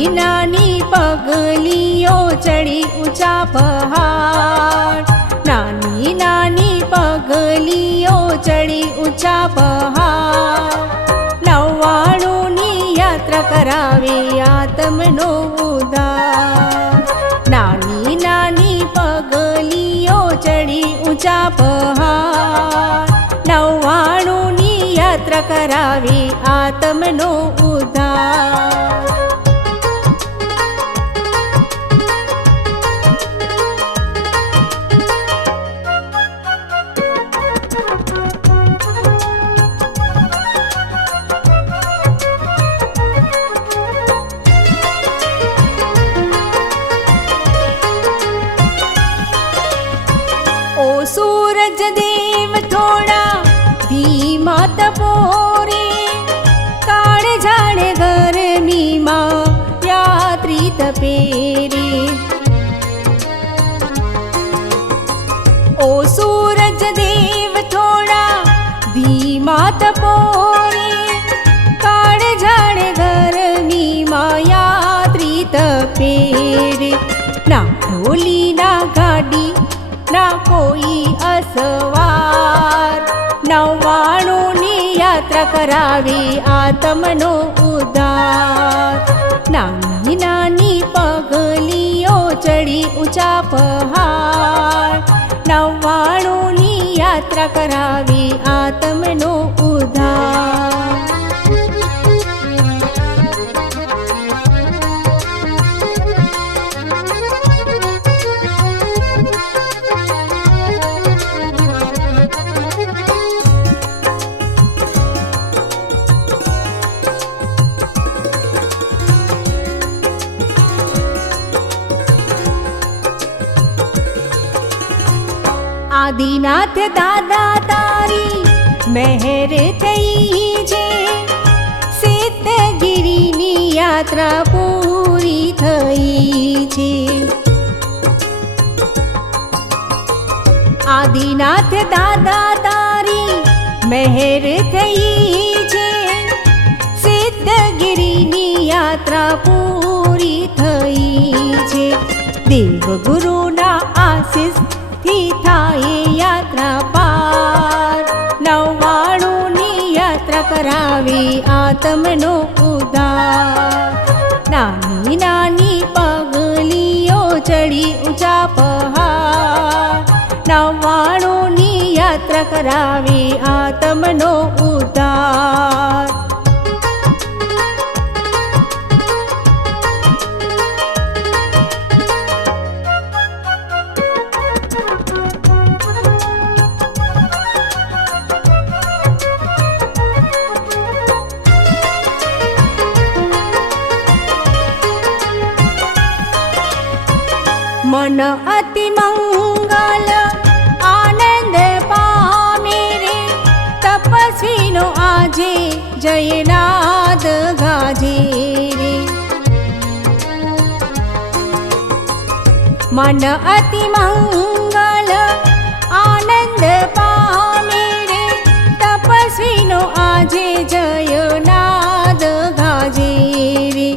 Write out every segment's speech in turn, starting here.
નાની નાની પગલીઓ ચડી ઊંચા પહાડ, નાની નાની પગલીઓ ચડી ઊંચા પહાડ, 99ની યાત્રા કરાવે આત્મનો ઉદ્ધાર. નાની નાની પગલીઓ ચડી ઊંચા પહાડ, 99ની યાત્રા કરાવે આત્મનો ઉદ્ધાર. ઓ સૂરજ દેવ થોડા ધીમા તપો રે, કાળ ઝાડે ગરમીમાં યાત્રી તપે રે. ઓ સૂરજ દેવ થોડા ધીમા તપો રે, કાળ ઝાડે ગરમીમાં યાત્રી તપે રે. ના ઢોલી ના ગાડી ના કોઈ અસવાર, 99ની યાત્રા કરાવી આત્મનો ઉદ્ધાર. નાની નાની પગલીઓ ચડી ઊંચા પહાડ, 99ની યાત્રા કરાવી આત્મનો ઉદ્ધાર. આદિનાથ દાદા તારી મહેર થઈ છે, સિદ્ધગિરીની યાત્રા પૂરી થઈ છે. આદિનાથ દાદા તારી મહેર થઈ છે, સિદ્ધગિરીની યાત્રા પૂરી થઈ છે. દેવગુરુના આશીષ થી થાય યાત્રા પાર, 99ની યાત્રા કરાવી આત્મનો ઉદ્ધાર. નાની નાની પગલીઓ ચડી ઊંચા પહાડ, 99ની યાત્રા કરાવી આત્મનો ઉદ્ધાર. મન અતિ મંગલ આનંદ પામે રે, તપસ્વીનો આજે જયનાદ ગાજે રે. મન અતિ મંગલ આનંદ પામે રે, તપસ્વીનો આજે જયનાદ ગાજે રે.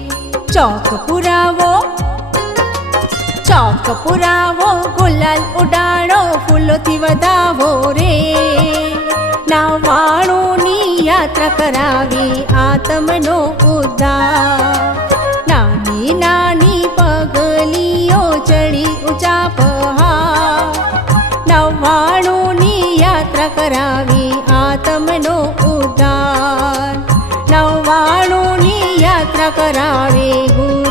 ચોક પુરાવો ગુલાલ ઉડાડો, ફૂલોથી વધાવો રે. 99ની યાત્રા કરાવી આત્મનો ઉદ્ધાર. નાની નાની પગલીઓ ચડી ઊંચા પહાડ, 99ની યાત્રા કરાવી આત્મનો ઉદ્ધાર. 99ની યાત્રા કરાવે ગુરુ